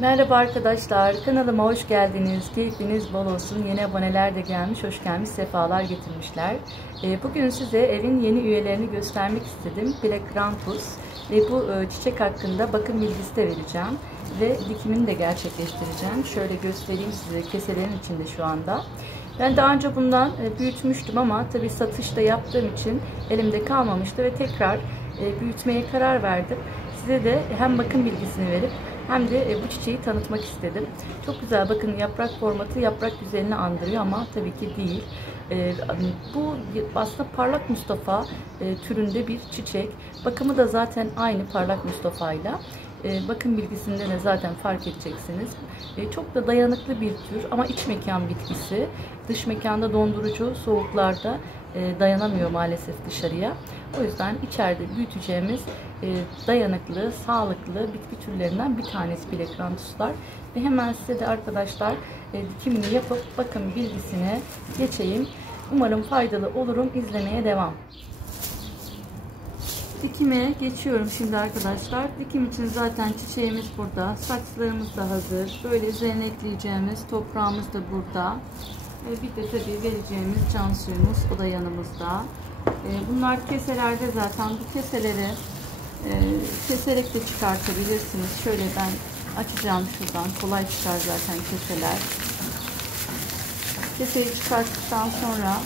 Merhaba arkadaşlar, kanalıma hoş geldiniz. Keyfiniz bol olsun. Yeni aboneler de gelmiş, hoş gelmiş, sefalar getirmişler. Bugün size evin yeni üyelerini göstermek istedim. Plekranthus ve bu çiçek hakkında bakım bilgisi de vereceğim. Ve dikimini de gerçekleştireceğim. Şöyle göstereyim size, keselerin içinde şu anda. Ben daha önce bundan büyütmüştüm ama tabii satışta yaptığım için elimde kalmamıştı ve tekrar büyütmeye karar verdim. Size de hem bakım bilgisini verip hem de bu çiçeği tanıtmak istedim. Çok güzel, bakın yaprak formatı yaprak güzelini andırıyor ama tabii ki değil. Bu aslında parlak Mustafa türünde bir çiçek. Bakımı da zaten aynı parlak Mustafa ile. Bakım bilgisinde de zaten fark edeceksiniz. Çok da dayanıklı bir tür ama iç mekan bitkisi. Dış mekanda dondurucu soğuklarda dayanamıyor maalesef dışarıya. O yüzden içeride büyüteceğimiz dayanıklı, sağlıklı bitki türlerinden bir tanesi Plekranthuslar. Ve hemen size de arkadaşlar dikimini yapıp bakım bilgisine geçeyim. Umarım faydalı olurum. İzlemeye devam. Dikime geçiyorum şimdi arkadaşlar. Dikim için zaten çiçeğimiz burada. Saksılarımız da hazır. Böyle üzerine ekleyeceğimiz toprağımız da burada. Bir de tabii vereceğimiz can suyumuz, o da yanımızda. Bunlar keselerde zaten. Bu keseleri keserek de çıkartabilirsiniz. Şöyle ben açacağım şuradan. Kolay çıkar zaten keseler. Keseyi çıkarttıktan sonra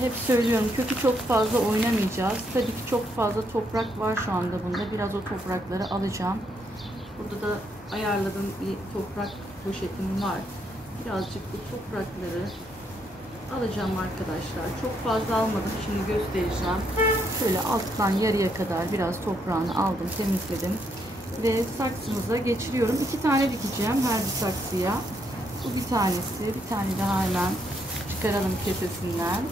hep söylüyorum, kökü çok fazla oynamayacağız. Tabii ki çok fazla toprak var şu anda bunda. Biraz o toprakları alacağım. Burada da ayarladığım bir toprak poşetim var. Birazcık bu toprakları alacağım arkadaşlar. Çok fazla almadım. Şimdi göstereceğim. Şöyle alttan yarıya kadar biraz toprağını aldım, temizledim. Ve saksımıza geçiriyorum. 2 tane dikeceğim her bir saksıya. Bu bir tanesi. Bir tane daha hemen çıkaralım kesesinden.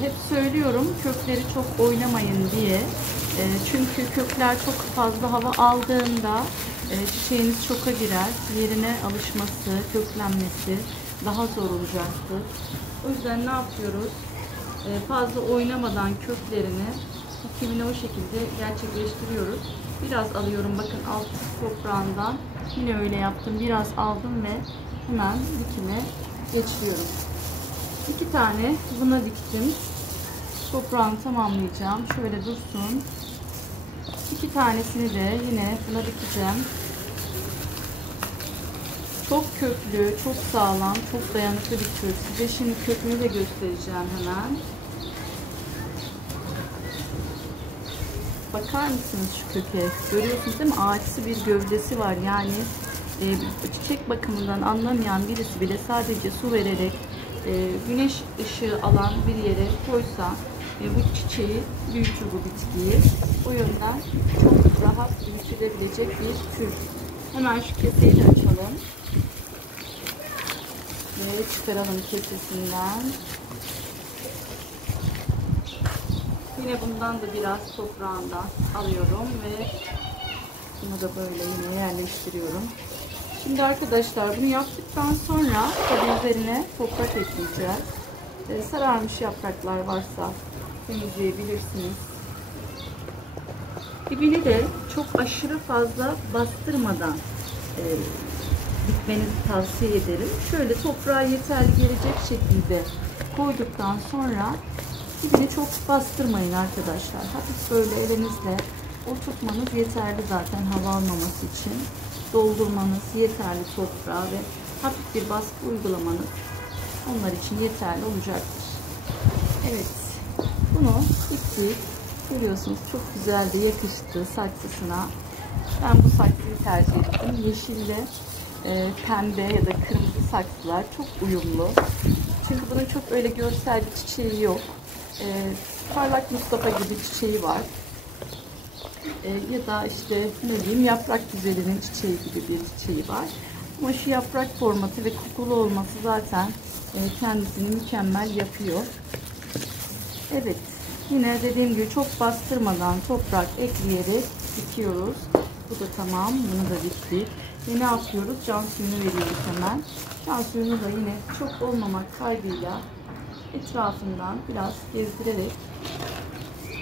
Hep söylüyorum, kökleri çok oynamayın diye. Çünkü kökler çok fazla hava aldığında çiçeğiniz çoka girer. Yerine alışması, köklenmesi daha zor olacaktır. O yüzden ne yapıyoruz? Fazla oynamadan köklerini, dikimini o şekilde gerçekleştiriyoruz. Biraz alıyorum, bakın alt toprağından. Yine öyle yaptım. Biraz aldım ve hemen dikime geçiriyorum. 2 tane buna diktim. Toprağını tamamlayacağım. Şöyle dursun. 2 tanesini de yine buna dikeceğim. Çok köklü, çok sağlam, çok dayanıklı bir tür. Size şimdi kökünü de göstereceğim hemen. Bakar mısınız şu köke? Görüyorsunuz değil mi? Ağaçsı bir gövdesi var. Yani çiçek bakımından anlamayan birisi bile sadece su vererek güneş ışığı alan bir yere koysa bu çiçeği büyütür, bu bitkiyi. O yönden çok rahat büyütülebilecek bir tür. Hemen şu keseyi de açalım. Ve çıkaralım kesesinden. Yine bundan da biraz toprağından alıyorum ve bunu da böyle yine yerleştiriyorum. Şimdi arkadaşlar bunu yaptıktan sonra tabii üzerine toprak ekleyeceğiz. Sararmış yapraklar varsa temizleyebilirsiniz. Dibini de çok aşırı fazla bastırmadan dikmenizi tavsiye ederim. Şöyle toprağa yeterli gelecek şekilde koyduktan sonra dibini çok bastırmayın arkadaşlar. Hafif böyle elinizle oturtmanız yeterli zaten hava almaması için. Doldurmanız yeterli toprağa ve hafif bir baskı uygulamanız onlar için yeterli olacaktır. Evet, bunu diktik. Görüyorsunuz çok güzel de yakıştı saksısına. Ben bu saksıyı tercih ettim. Yeşille pembe ya da kırmızı saksılar çok uyumlu. Çünkü bunun çok öyle görsel bir çiçeği yok. Parlak Mustafa gibi çiçeği var. Ya da işte ne diyeyim, yaprak güzelinin çiçeği gibi bir çiçeği var. Ama şu yaprak formatı ve kokulu olması zaten kendisini mükemmel yapıyor. Evet, yine dediğim gibi çok bastırmadan toprak ekleyerek dikiyoruz. Bu da tamam, bunu da diktik. Ve ne yapıyoruz? Can suyunu veriyoruz hemen. Can suyunu da yine çok olmamak kaydıyla etrafından biraz gezdirerek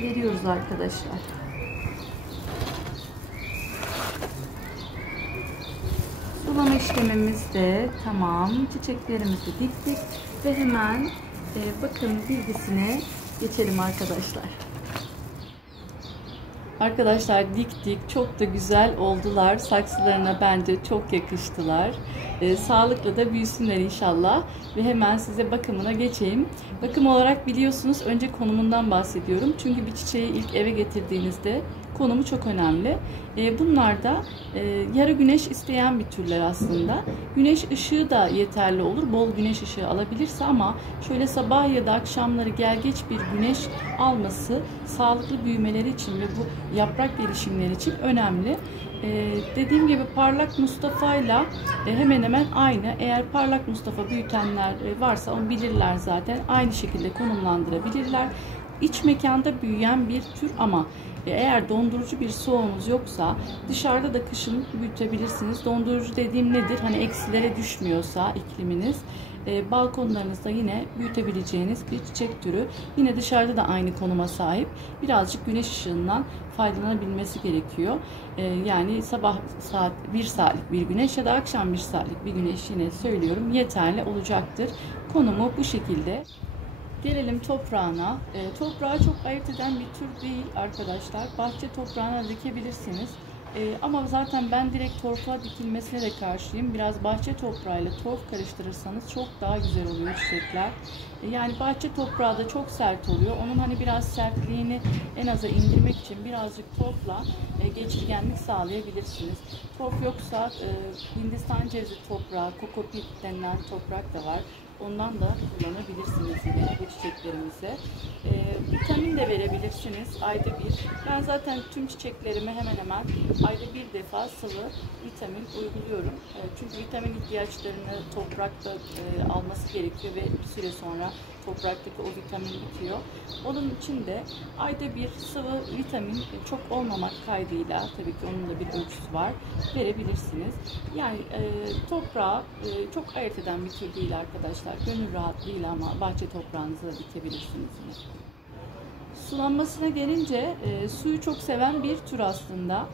veriyoruz arkadaşlar. Sulama işlemimiz de tamam. Çiçeklerimizi diktik ve hemen bakım bilgisine geçelim arkadaşlar. Arkadaşlar diktik. Çok da güzel oldular. Saksılarına bence çok yakıştılar. Sağlıklı da büyüsünler inşallah. Ve hemen size bakımına geçeyim. Bakım olarak biliyorsunuz önce konumundan bahsediyorum. Çünkü bir çiçeği ilk eve getirdiğinizde konumu çok önemli. Bunlar da yarı güneş isteyen bir türler aslında. Güneş ışığı da yeterli olur. Bol güneş ışığı alabilirse ama şöyle sabah ya da akşamları gelgeç bir güneş alması sağlıklı büyümeleri için ve bu yaprak gelişimleri için önemli. Dediğim gibi parlak Mustafa'yla hemen hemen aynı. Eğer parlak Mustafa büyütenler varsa onu bilirler zaten. Aynı şekilde konumlandırabilirler. İç mekanda büyüyen bir tür ama eğer dondurucu bir soğuğunuz yoksa dışarıda da kışın büyütebilirsiniz. Dondurucu dediğim nedir? Hani eksilere düşmüyorsa ikliminiz balkonlarınızda yine büyütebileceğiniz bir çiçek türü. Yine dışarıda da aynı konuma sahip. Birazcık güneş ışığından faydalanabilmesi gerekiyor. Yani sabah saat 1 saatlik bir güneş ya da akşam 1 saatlik bir güneş yine söylüyorum yeterli olacaktır. Konumu bu şekilde. Gelelim toprağına. Toprağı çok ayırt eden bir tür değil arkadaşlar. Bahçe toprağına dikebilirsiniz. Ama zaten ben direkt torfa dikilmesine de karşıyım. Biraz bahçe toprağıyla torf karıştırırsanız çok daha güzel oluyor çiçekler. Yani bahçe toprağı da çok sert oluyor. Onun hani biraz sertliğini en aza indirmek için birazcık torfla geçirgenlik sağlayabilirsiniz. Torf yoksa Hindistan cevizi toprağı, kokopit denilen toprak da var. Ondan da kullanabilirsiniz yine bu çiçeklerimize. Vitamin de verebilirsiniz ayda bir. Ben zaten tüm çiçeklerime hemen hemen ayda bir defa sıvı vitamin uyguluyorum. Çünkü vitamin ihtiyaçlarını toprakta alması gerekiyor ve bir süre sonra topraktaki o vitamin bitiyor. Onun için de ayda bir sıvı vitamin çok olmamak kaydıyla tabii ki onun da bir ölçüsü var verebilirsiniz. Yani toprağı çok ayırt eden bir tür değil arkadaşlar. Gönül rahatlığıyla ama bahçe toprağınıza da dikebilirsiniz yine. Sulanmasına gelince suyu çok seven bir tür aslında.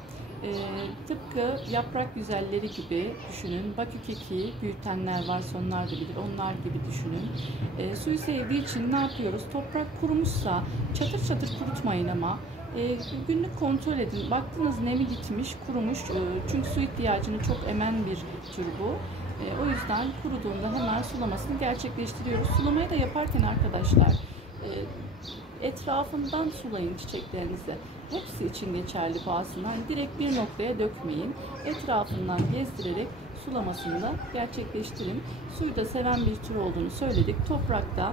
Tıpkı yaprak güzelleri gibi düşünün. Bakü keki büyütenler varsa onlar da bilir. Onlar gibi düşünün. Suyu sevdiği için ne yapıyoruz? Toprak kurumuşsa çatır çatır kurutmayın ama günlük kontrol edin. Baktınız nemi gitmiş, kurumuş. Çünkü su ihtiyacını çok emen bir tür bu. O yüzden kuruduğunda hemen sulamasını gerçekleştiriyoruz. Sulamayı da yaparken arkadaşlar etrafından sulayın çiçeklerinizi. Hepsi için geçerli bu aslında. Yani direkt bir noktaya dökmeyin. Etrafından gezdirerek sulamasını da gerçekleştirin. Suyu da seven bir tür olduğunu söyledik. Toprakta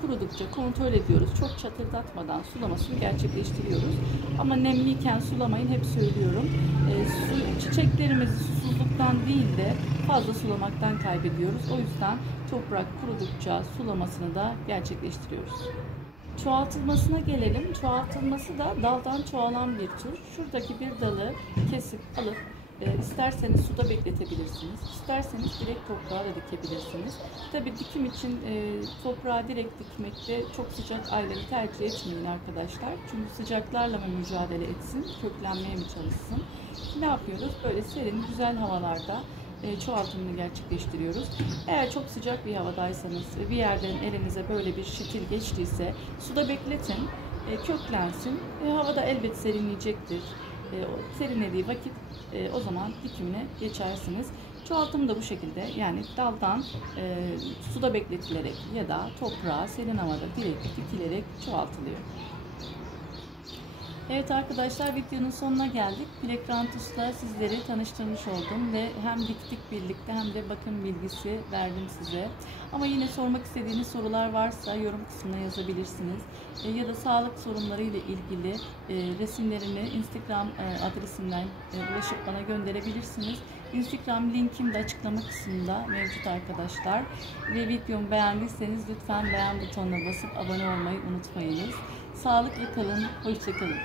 kurudukça kontrol ediyoruz. Çok çatırdatmadan sulamasını gerçekleştiriyoruz. Ama nemliyken sulamayın. Hep söylüyorum. Çiçeklerimizi susuzluktan değil de fazla sulamaktan kaybediyoruz. O yüzden toprak kurudukça sulamasını da gerçekleştiriyoruz. Çoğaltılmasına gelelim. Çoğaltılması da daldan çoğalan bir tür. Şuradaki bir dalı kesip alıp isterseniz suda bekletebilirsiniz. İsterseniz direkt toprağa da dikebilirsiniz. Tabii dikim için toprağa direkt dikmekte çok sıcak ayları tercih etmeyin arkadaşlar. Çünkü sıcaklarla mı mücadele etsin, köklenmeye mi çalışsın? Ne yapıyoruz? Böyle serin, güzel havalarda çoğaltımını gerçekleştiriyoruz. Eğer çok sıcak bir havadaysanız bir yerden elinize böyle bir şitil geçtiyse suda bekletin, köklensin. Havada elbet serinleyecektir. Serinlediği vakit o zaman dikimine geçersiniz. Çoğaltım da bu şekilde yani daldan suda bekletilerek ya da toprağa serin havada direkt dikilerek çoğaltılıyor. Evet arkadaşlar videonun sonuna geldik. Plekrantus'la sizleri tanıştırmış oldum ve hem diktik birlikte hem de bakım bilgisi verdim size. Ama yine sormak istediğiniz sorular varsa yorum kısmına yazabilirsiniz. Ya da sağlık sorunlarıyla ilgili resimlerini Instagram adresimden ulaşıp bana gönderebilirsiniz. Instagram linkim de açıklama kısmında mevcut arkadaşlar. Ve videomu beğendiyseniz lütfen beğen butonuna basıp abone olmayı unutmayınız. Sağlıklı kalın, hoşça kalın.